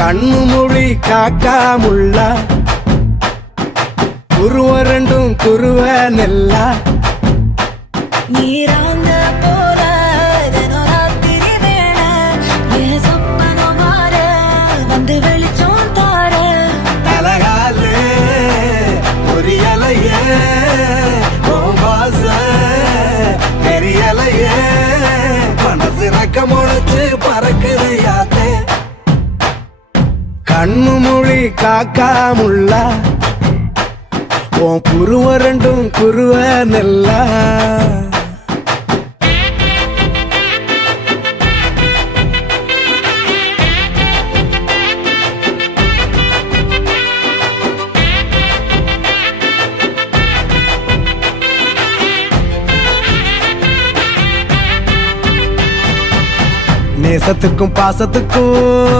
கண்ணு மொழி காக்காமுள்ள குருவ ரெண்டும் குருவ நெல்லா நீராங்க போல தினராத்திரி வேண என் சொப்பனம் மாற வந்து வெளிச்சம் தார தலகாலே பொரியலையே ஓம்பாச பெரியலையே மனசு ரக்க முளைச்சு பறக்குது யாத்தே கண்ணு மொழி காக்காமுள்ள உன் குருவ ரெண்டும் குருவ நெல்லா நேசத்துக்கும் பாசத்துக்கும்